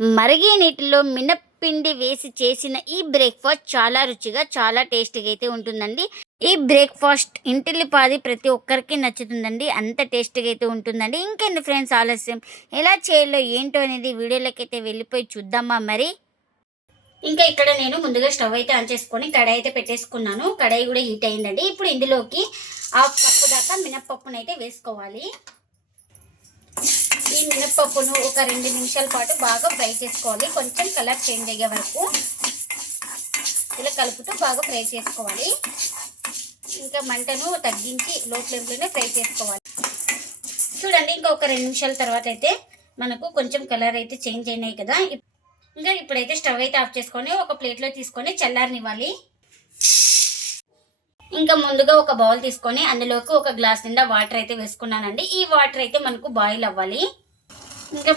మరిగే నీటిలో మినప్పిండి వేసి చేసిన ఈ బ్రేక్ఫాస్ట్ చాలా రుచిగా చాలా టేస్టీగా అయితే ఉంటుందండి. ఈ బ్రేక్ఫాస్ట్ ఇంటిల్లిపాది ప్రతి ఒక్కరికి నచ్చుతుందండి. అంత టేస్టీగా అయితే ఉంటుందండి. ఇంకెందు ఫ్రెండ్స్ ఆలస్యం? ఎలా చేయాలో ఏంటో అనేది వీడియోలోకి అయితే వెళ్ళిపోయి చూద్దామా మరి? ఇంకా ఇక్కడ నేను ముందుగా స్టవ్ అయితే ఆన్ చేసుకొని కడాయి అయితే పెట్టేసుకున్నాను. కడాయి కూడా హీట్ అయిందండి. ఇప్పుడు ఇందులోకి హాఫ్ కప్పు దాకా మినప్పప్పునైతే వేసుకోవాలి. ఈ మినప్పప్పును ఒక రెండు నిమిషాల పాటు బాగా ఫ్రై చేసుకోవాలి. కొంచెం కలర్ చేంజ్ అయ్యే వరకు ఇలా కలుపుతూ బాగా ఫ్రై చేసుకోవాలి. ఇంకా మంటను తగ్గించి లో ఫ్లేమ్లోనే ఫ్రై చేసుకోవాలి. చూడండి ఇంకా ఒక రెండు నిమిషాల తర్వాత అయితే మనకు కొంచెం కలర్ అయితే చేంజ్ అయినాయి కదా. ఇంకా ఇప్పుడైతే స్టవ్ అయితే ఆఫ్ చేసుకొని ఒక ప్లేట్లో తీసుకొని చల్లారనివ్వాలి. ఇంకా ముందుగా ఒక బౌల్ తీసుకొని అందులోకి ఒక గ్లాస్ నిండా వాటర్ అయితే వేసుకున్నానండి. ఈ వాటర్ అయితే మనకు బాయిల్ అవ్వాలి. ఇంకా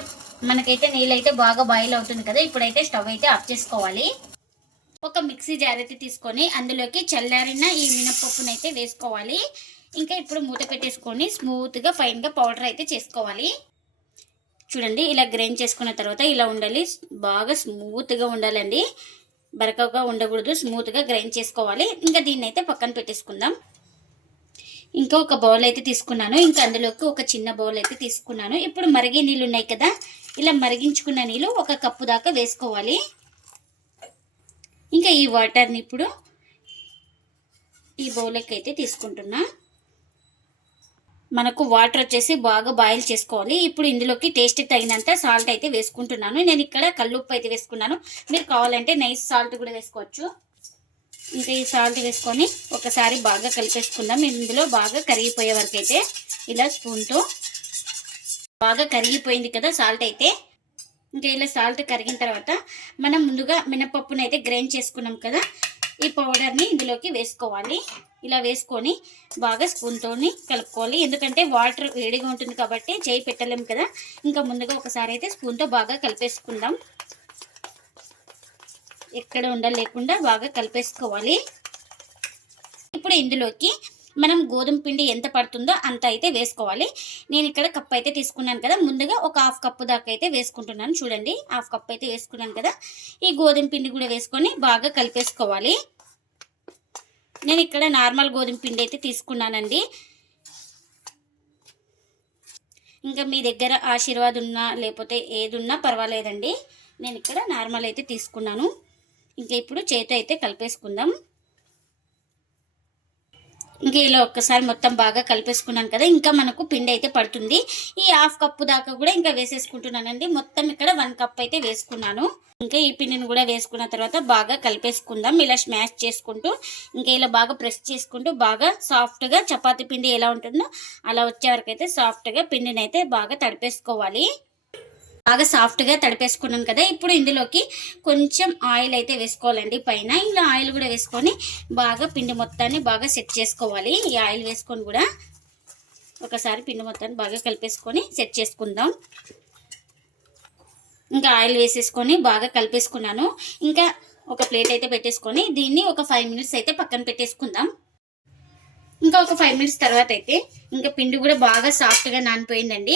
మనకైతే నీళ్ళు అయితే బాగా బాయిల్ అవుతుంది కదా ఇప్పుడైతే స్టవ్ అయితే ఆఫ్ చేసుకోవాలి. ఒక మిక్సీ జార్ అయితే తీసుకొని అందులోకి చల్లారిన ఈ మినపప్పును అయితే వేసుకోవాలి. ఇంకా ఇప్పుడు మూత పెట్టేసుకొని స్మూత్గా ఫైన్గా పౌడర్ అయితే చేసుకోవాలి. చూడండి ఇలా గ్రైండ్ చేసుకున్న తర్వాత ఇలా ఉండాలి. బాగా స్మూత్గా ఉండాలండి. బరకగా ఉండకూడదు స్మూత్గా గ్రైండ్ చేసుకోవాలి. ఇంకా దీన్ని అయితే పక్కన పెట్టేసుకుందాం. ఇంకా ఒక బౌల్ అయితే తీసుకున్నాను. ఇంకా అందులోకి ఒక చిన్న బౌల్ అయితే తీసుకున్నాను. ఇప్పుడు మరిగే నీళ్ళు ఉన్నాయి కదా ఇలా మరిగించుకున్న నీళ్ళు ఒక కప్పు దాకా వేసుకోవాలి. ఇంకా ఈ వాటర్ని ఇప్పుడు ఈ బౌల్కి అయితే తీసుకుంటున్నా. మనకు వాటర్ వచ్చేసి బాగా బాయిల్ చేసుకోవాలి. ఇప్పుడు ఇందులోకి టేస్ట్ తగినంత సాల్ట్ అయితే వేసుకుంటున్నాను. నేను ఇక్కడ కల్లుప్పు అయితే వేసుకున్నాను. మీరు కావాలంటే నైస్ సాల్ట్ కూడా వేసుకోవచ్చు. ఇంకా ఈ సాల్ట్ వేసుకొని ఒకసారి బాగా కలిపేసుకుందాం. ఇందులో బాగా కరిగిపోయే వరకు అయితే ఇలా స్పూన్తో బాగా కరిగిపోయింది కదా సాల్ట్ అయితే. ఇంకా ఇలా సాల్ట్ కరిగిన తర్వాత మనం ముందుగా మినపప్పును అయితే గ్రైండ్ చేసుకున్నాం కదా. ఈ పౌడర్ని ఇందులోకి వేసుకోవాలి. ఇలా వేసుకొని బాగా స్పూన్తోని కలుపుకోవాలి. ఎందుకంటే వాటర్ వేడిగా ఉంటుంది కాబట్టి చేయి పెట్టలేము కదా. ఇంకా ముందుగా ఒకసారి అయితే స్పూన్తో బాగా కలిపేసుకుందాం. ఎక్కడ ఉండలేకుండా బాగా కలిపేసుకోవాలి. ఇప్పుడు ఇందులోకి మనం గోధుమ పిండి ఎంత పడుతుందో అంత అయితే వేసుకోవాలి. నేను ఇక్కడ కప్ అయితే తీసుకున్నాను కదా. ముందుగా ఒక హాఫ్ కప్పు దాకా అయితే వేసుకుంటున్నాను. చూడండి హాఫ్ కప్ అయితే వేసుకున్నాను కదా. ఈ గోధుమ పిండి కూడా వేసుకొని బాగా కలిపేసుకోవాలి. నేను ఇక్కడ నార్మల్ గోధుమ పిండి అయితే తీసుకున్నానండి. ఇంకా మీ దగ్గర ఆశీర్వాద్ ఉన్నా లేకపోతే ఏది ఉన్నా పర్వాలేదండి. నేను ఇక్కడ నార్మల్ అయితే తీసుకున్నాను. ఇంకా ఇప్పుడు చేతి అయితే కలిపేసుకుందాం. ఇంకా ఇలా ఒక్కసారి మొత్తం బాగా కలిపేసుకున్నాను కదా ఇంకా మనకు పిండి అయితే పడుతుంది. ఈ హాఫ్ కప్పు దాకా కూడా ఇంకా వేసేసుకుంటున్నానండి. మొత్తం ఇక్కడ వన్ కప్ అయితే వేసుకున్నాను. ఇంకా ఈ పిండిని కూడా వేసుకున్న తర్వాత బాగా కలిపేసుకుందాం. ఇలా స్మాష్ చేసుకుంటూ ఇంకా ఇలా బాగా ప్రెస్ చేసుకుంటూ బాగా సాఫ్ట్గా చపాతీ పిండి ఎలా ఉంటుందో అలా వచ్చే వరకు అయితే సాఫ్ట్గా పిండిని అయితే బాగా తడిపేసుకోవాలి. బాగా సాఫ్ట్గా తడిపేసుకున్నాం కదా ఇప్పుడు ఇందులోకి కొంచెం ఆయిల్ అయితే వేసుకోవాలండి. పైన ఇలా ఆయిల్ కూడా వేసుకొని బాగా పిండి మొత్తాన్ని బాగా సెట్ చేసుకోవాలి. ఈ ఆయిల్ వేసుకొని కూడా ఒకసారి పిండి మొత్తాన్ని బాగా కలిపేసుకొని సెట్ చేసుకుందాం. ఇంకా ఆయిల్ వేసేసుకొని బాగా కలిపేసుకున్నాను. ఇంకా ఒక ప్లేట్ అయితే పెట్టేసుకొని దీన్ని ఒక ఫైవ్ మినిట్స్ అయితే పక్కన పెట్టేసుకుందాం. ఇంకా ఒక ఫైవ్ మినిట్స్ తర్వాత అయితే ఇంకా పిండి కూడా బాగా సాఫ్ట్గా నానిపోయిందండి.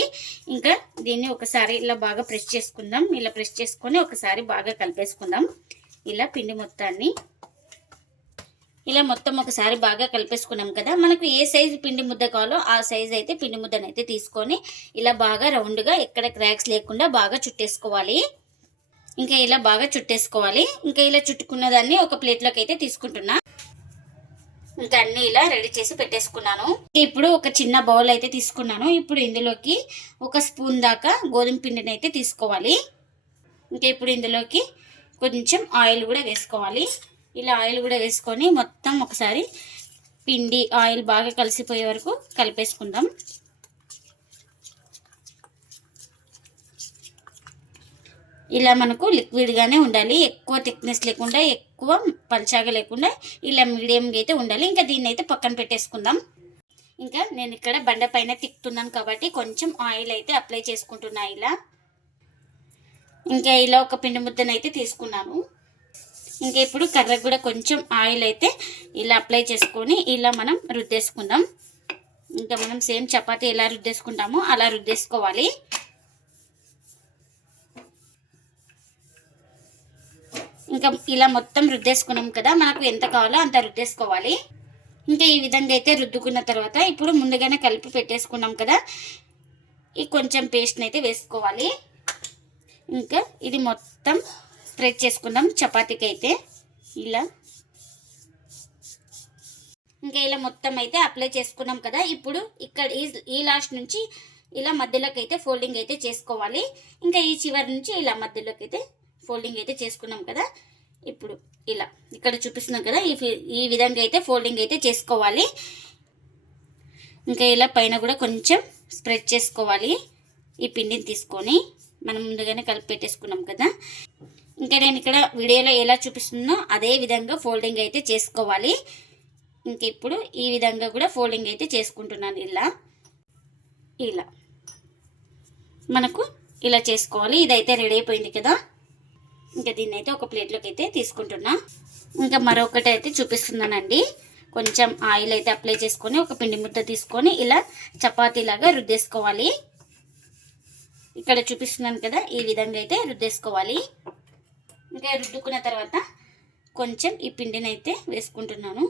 ఇంకా దీన్ని ఒకసారి ఇలా బాగా ప్రెస్ చేసుకుందాం. ఇలా ప్రెస్ చేసుకొని ఒకసారి బాగా కలిపేసుకుందాం. ఇలా పిండి మొత్తాన్ని. ఇలా మొత్తం ఒకసారి బాగా కలిపేసుకున్నాం కదా. మనకు ఏ సైజు పిండి ముద్ద కావాలో ఆ సైజు అయితే పిండి ముద్దను అయితే తీసుకొని ఇలా బాగా రౌండ్గా ఎక్కడ క్రాక్స్ లేకుండా బాగా చుట్టేసుకోవాలి. ఇంకా ఇలా బాగా చుట్టేసుకోవాలి. ఇంకా ఇలా చుట్టుకున్న దాన్ని ఒక ప్లేట్లోకి అయితే తీసుకుంటున్నా. ఇంకా అన్ని ఇలా రెడీ చేసి పెట్టేసుకున్నాను. ఇప్పుడు ఒక చిన్న బౌల్ అయితే తీసుకున్నాను. ఇప్పుడు ఇందులోకి ఒక స్పూన్ దాకా గోధుమ పిండిని అయితే తీసుకోవాలి. ఇంకా ఇప్పుడు ఇందులోకి కొంచెం ఆయిల్ కూడా వేసుకోవాలి. ఇలా ఆయిల్ కూడా వేసుకొని మొత్తం ఒకసారి పిండి ఆయిల్ బాగా కలిసిపోయే వరకు కలిపేసుకుందాం. ఇలా మనకు లిక్విడ్గానే ఉండాలి. ఎక్కువ థిక్నెస్ లేకుండా ఎక్కువ పల్చాగా లేకుండా ఇలా మీడియంగా అయితే ఉండాలి. ఇంకా దీన్ని అయితే పక్కన పెట్టేసుకుందాం. ఇంకా నేను ఇక్కడ బండ పైన తిక్కుతున్నాను కాబట్టి కొంచెం ఆయిల్ అయితే అప్లై చేసుకుంటున్నా ఇలా. ఇంకా ఇలా ఒక పిండి ముద్దను అయితే తీసుకున్నాను. ఇంకా ఇప్పుడు కర్ర కూడా కొంచెం ఆయిల్ అయితే ఇలా అప్లై చేసుకొని ఇలా మనం రుద్దేసుకుందాం. ఇంకా మనం సేమ్ చపాతీ ఎలా రుద్దేసుకుంటామో అలా రుద్దేసుకోవాలి. ఇంకా ఇలా మొత్తం రుద్దేసుకున్నాం కదా మనకు ఎంత కావాలో అంత రుద్దేసుకోవాలి. ఇంకా ఈ విధంగా అయితే రుద్దుకున్న తర్వాత ఇప్పుడు ముందుగానే కలిపి పెట్టేసుకున్నాం కదా ఈ కొంచెం పేస్ట్ని అయితే వేసుకోవాలి. ఇంకా ఇది మొత్తం స్ప్రెడ్ చేసుకుందాం చపాతీకి అయితే. ఇలా. ఇంకా ఇలా మొత్తం అయితే అప్లై చేసుకున్నాం కదా ఇప్పుడు ఇక్కడ ఈ ఈ లాస్ట్ నుంచి ఇలా మధ్యలోకి అయితే ఫోల్డింగ్ అయితే చేసుకోవాలి. ఇంకా ఈ చివరి నుంచి ఇలా మధ్యలోకి అయితే ఫోల్డింగ్ అయితే చేసుకున్నాం కదా ఇప్పుడు ఇలా ఇక్కడ చూపిస్తున్నాం కదా ఈ ఈ విధంగా అయితే ఫోల్డింగ్ అయితే చేసుకోవాలి. ఇంకా ఇలా పైన కూడా కొంచెం స్ప్రెడ్ చేసుకోవాలి. ఈ పిండిని తీసుకొని మనం ముందుగానే కలిపి పెట్టేసుకున్నాం కదా. ఇంకా నేను ఇక్కడ వీడియోలో ఎలా చూపిస్తున్నో అదే విధంగా ఫోల్డింగ్ అయితే చేసుకోవాలి. ఇంక ఇప్పుడు ఈ విధంగా కూడా ఫోల్డింగ్ అయితే చేసుకుంటున్నాను ఇలా. ఇలా. మనకు ఇలా చేసుకోవాలి. ఇదైతే రెడీ అయిపోయింది కదా. ఇంకా దీన్ని అయితే ఒక ప్లేట్లోకి అయితే తీసుకుంటున్నా. ఇంకా మరొకటి అయితే చూపిస్తున్నానండి. కొంచెం ఆయిల్ అయితే అప్లై చేసుకొని ఒక పిండి ముద్ద తీసుకొని ఇలా చపాతీలాగా రుద్దేసుకోవాలి. ఇక్కడ చూపిస్తున్నాను కదా ఈ విధంగా అయితే రుద్దేసుకోవాలి. ఇంకా రుద్దుకున్న తర్వాత కొంచెం ఈ పిండిని అయితే వేసుకుంటున్నాను.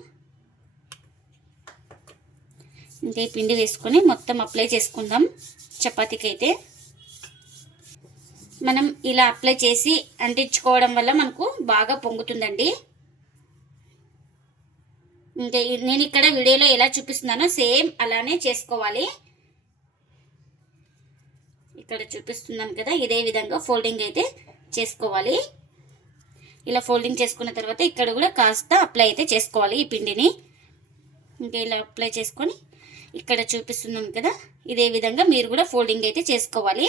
ఇంకా ఈ పిండి వేసుకొని మొత్తం అప్లై చేసుకుందాం. చపాతీకి అయితే మనం ఇలా అప్లై చేసి అంటించుకోవడం వల్ల మనకు బాగా పొంగుతుందండి. ఇంకా నేను ఇక్కడ వీడియోలో ఎలా చూపిస్తున్నానో సేమ్ అలానే చేసుకోవాలి. ఇక్కడ చూపిస్తున్నాను కదా ఇదే విధంగా ఫోల్డింగ్ అయితే చేసుకోవాలి. ఇలా ఫోల్డింగ్ చేసుకున్న తర్వాత ఇక్కడ కూడా కాస్త అప్లై అయితే చేసుకోవాలి ఈ పిండిని. ఇంకా ఇలా అప్లై చేసుకొని ఇక్కడ చూపిస్తున్నాం కదా. ఇదే విధంగా మీరు కూడా ఫోల్డింగ్ అయితే చేసుకోవాలి.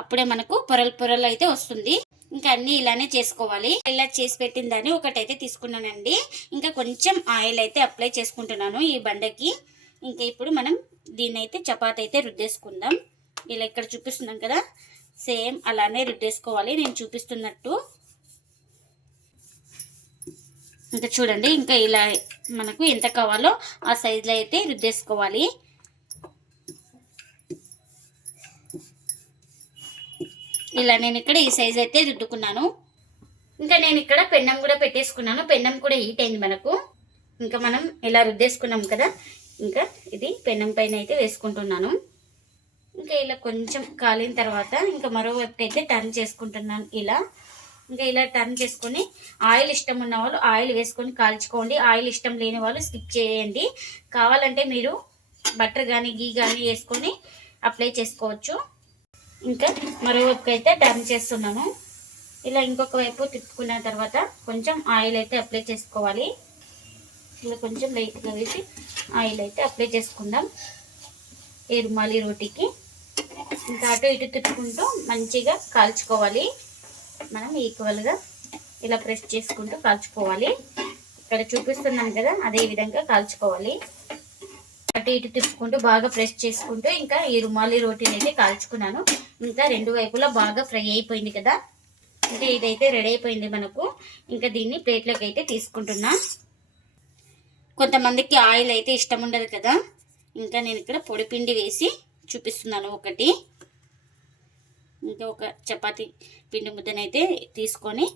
అప్పుడే మనకు పొరలు పొరలు అయితే వస్తుంది. ఇంకా అన్ని ఇలానే చేసుకోవాలి. ఇలా చేసి పెట్టిన దాన్ని ఒకటైతే తీసుకున్నానండి. ఇంకా కొంచెం ఆయిల్ అయితే అప్లై చేసుకుంటున్నాను ఈ బండకి. ఇంకా ఇప్పుడు మనం దీన్ని అయితే చపాతి అయితే రుద్దేసుకుందాం. ఇలా ఇక్కడ చూపిస్తున్నాం కదా. సేమ్ అలానే రుద్దేసుకోవాలి. నేను చూపిస్తున్నట్టు. ఇంకా చూడండి ఇంకా ఇలా మనకు ఎంత కావాలో ఆ సైజులో అయితే రుద్దేసుకోవాలి. ఇలా నేను ఇక్కడ ఈ సైజ్ అయితే రుద్దుకున్నాను. ఇంకా నేను ఇక్కడ పెన్నం కూడా పెట్టేసుకున్నాను. పెన్నం కూడా హీట్ అయింది మనకు. ఇంకా మనం ఇలా రుద్దేసుకున్నాం కదా. ఇంకా ఇది పెన్నం పైన అయితే వేసుకుంటున్నాను. ఇంకా ఇలా కొంచెం కాలిన తర్వాత ఇంకా మరోవైపు అయితే టర్న్ చేసుకుంటున్నాను ఇలా. ఇంకా ఇలా టర్న్ చేసుకొని ఆయిల్ ఇష్టం ఉన్న వాళ్ళు ఆయిల్ వేసుకొని కాల్చుకోండి. ఆయిల్ ఇష్టం లేని వాళ్ళు స్కిప్ చేయండి. కావాలంటే మీరు బటర్ కానీ గీ కానీ వేసుకొని అప్లై చేసుకోవచ్చు. ఇంకా మరోవైపు అయితే టర్న్ చేస్తున్నాను ఇలా ఇంకొక వైపు తిప్పుకున్న తర్వాత కొంచెం ఆయిల్ అయితే అప్లై చేసుకోవాలి. ఇలా కొంచెం లైట్గా వేసి ఆయిల్ అయితే అప్లై చేసుకుందాం. ఈ రుమాలి రోటీకి. ఇంకా అటు ఇటు తిప్పుకుంటూ మంచిగా కాల్చుకోవాలి. మనం ఈక్వల్గా ఇలా ప్రెస్ చేసుకుంటూ కాల్చుకోవాలి. ఇక్కడ చూపిస్తున్నాను కదా అదే విధంగా కాల్చుకోవాలి. అటు ఇటు తిప్పుకుంటూ బాగా ప్రెస్ చేసుకుంటూ ఇంకా ఈ రుమాలి రోటీని అయితే కాల్చుకున్నాను. ఇంకా రెండు వైపులా బాగా ఫ్రై అయిపోయింది కదా. ఇంకా ఇదైతే రెడీ అయిపోయింది మనకు. ఇంకా దీన్ని ప్లేట్లోకి అయితే తీసుకుంటున్నా. కొంతమందికి ఆయిల్ అయితే ఇష్టం ఉండదు కదా. ఇంకా నేను ఇక్కడ పొడిపిండి వేసి చూపిస్తున్నాను ఒకటి. ఇంకా ఒక చపాతి పిండి ముద్దనైతే తీసుకొని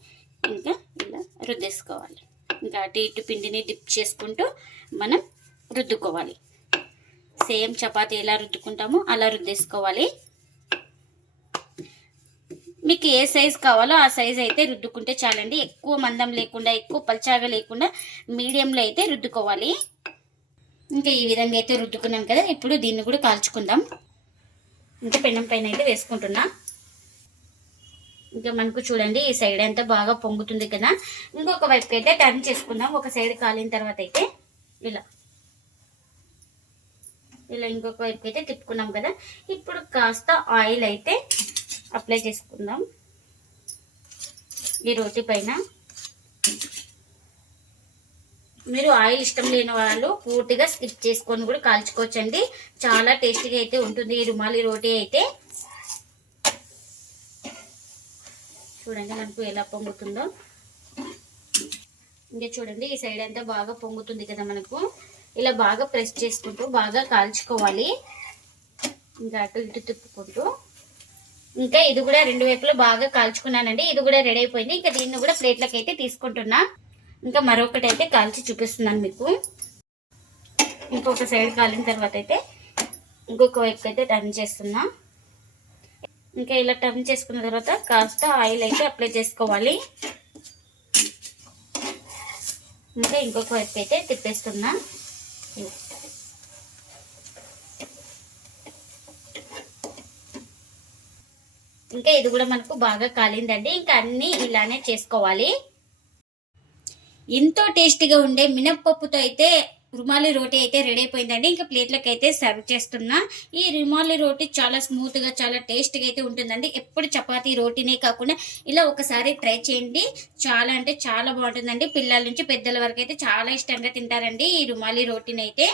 ఇంకా ఇలా రుద్దేసుకోవాలి. ఇంకా అటు ఇటు పిండిని డిప్ చేసుకుంటూ మనం రుద్దుకోవాలి. సేమ్ చపాతి ఎలా రుద్దుకుంటామో అలా రుద్దేసుకోవాలి. మీకు ఏ సైజ్ కావాలో ఆ సైజ్ అయితే రుద్దుకుంటే చాలండి. ఎక్కువ మందం లేకుండా ఎక్కువ పల్చాగా లేకుండా మీడియంలో అయితే రుద్దుకోవాలి. ఇంకా ఈ విధంగా అయితే రుద్దుకున్నాం కదా ఇప్పుడు దీన్ని కూడా కాల్చుకుందాం. ఇంకా పెన్నం పైన అయితే వేసుకుంటున్నా. ఇంకా మనకు చూడండి ఈ సైడ్ అంతా బాగా పొంగుతుంది కదా. ఇంకొక వైపు అయితే టర్న్ చేసుకుందాం. ఒక సైడ్ కాలిన తర్వాత అయితే ఇలా. ఇలా ఇంకొక వైపు అయితే తిప్పుకున్నాం కదా. ఇప్పుడు కాస్త ఆయిల్ అయితే అప్లై చేసుకుందాం. ఈ రోటి పైన. మీరు ఆయిల్ ఇష్టం లేని వాళ్ళు పూర్తిగా స్కిప్ చేసుకొని కూడా కాల్చుకోవచ్చండి. చాలా టేస్టీగా అయితే ఉంటుంది ఈ రుమాలి రోటీ అయితే. చూడండి మనకు ఎలా పొంగుతుందో. ఇంకా చూడండి ఈ సైడ్ అంతా బాగా పొంగుతుంది కదా మనకు. ఇలా బాగా ప్రెస్ చేసుకుంటూ బాగా కాల్చుకోవాలి. ఇంకా అటు ఇటు తిప్పుకుంటూ. ఇంకా ఇది కూడా రెండు వైపులు బాగా కాల్చుకున్నానండి. ఇది కూడా రెడీ అయిపోయింది. ఇంకా దీన్ని కూడా ప్లేట్లకు అయితే తీసుకుంటున్నా. ఇంకా మరొకటి అయితే కాల్చి చూపిస్తున్నాను మీకు. ఇంకొక సైడ్ కాలిన తర్వాత అయితే ఇంకొక వైపు అయితే టర్న్ చేస్తున్నా. ఇంకా ఇలా టర్న్ చేసుకున్న తర్వాత కాస్త ఆయిల్ అయితే అప్లై చేసుకోవాలి. ఇంకా ఇంకొక వైపు అయితే తిప్పేస్తున్నా. ఇంకా ఇది కూడా మనకు బాగా కాలిందండి. ఇంకా అన్నీ ఇలానే చేసుకోవాలి. ఎంతో టేస్టీగా ఉండే మినప్పప్పుతో అయితే రుమాలి రోటీ అయితే రెడీ అయిపోయిందండి. ఇంకా ప్లేట్లకు అయితే సర్వ్ చేస్తున్నా. ఈ రుమాలి రోటీ చాలా స్మూత్గా చాలా టేస్ట్గా అయితే ఉంటుందండి. ఎప్పుడు చపాతీ రోటీనే కాకుండా ఇలా ఒకసారి ట్రై చేయండి. చాలా అంటే చాలా బాగుంటుందండి. పిల్లల నుంచి పెద్దల వరకు అయితే చాలా ఇష్టంగా తింటారండి ఈ రుమాలి రోటీని అయితే.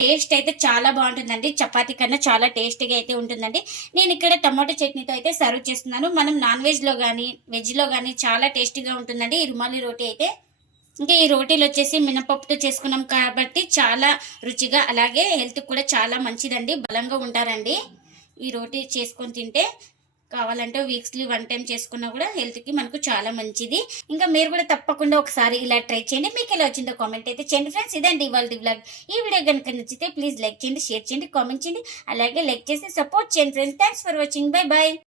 టేస్ట్ అయితే చాలా బాగుంటుందండి. చపాతీ కన్నా చాలా టేస్టీగా అయితే ఉంటుందండి. నేను ఇక్కడ టమాటో చట్నీతో అయితే సర్వ్ చేస్తున్నాను. మనం నాన్ వెజ్లో కానీ వెజ్లో కానీ చాలా టేస్టీగా ఉంటుందండి ఈ రుమాలి రోటీ అయితే. ఇంకా ఈ రోటీలు వచ్చేసి మినపప్పుతో చేసుకున్నాం కాబట్టి చాలా రుచిగా అలాగే హెల్త్ కూడా చాలా మంచిదండి బలంగా ఉంటారండి. ఈ రోటీ చేసుకొని తింటే కావాలంటే వీక్స్లీ వన్ టైం చేసుకున్నా కూడా హెల్త్కి మనకు చాలా మంచిది. ఇంకా మీరు కూడా తప్పకుండా ఒకసారి ఇలా ట్రై చేయండి. మీకు ఎలా వచ్చిందో కామెంట్ అయితే చేయండి ఫ్రెండ్స్. ఇదండి ఇవాళ బ్లాగ్ ఈ వీడియో కనుక నచ్చితే ప్లీజ్ లైక్ చేయండి షేర్ చేయండి కామెంట్ చేయండి. అలాగే లైక్ చేసి సపోర్ట్ చేయండి friends. Thanks for watching. Bye bye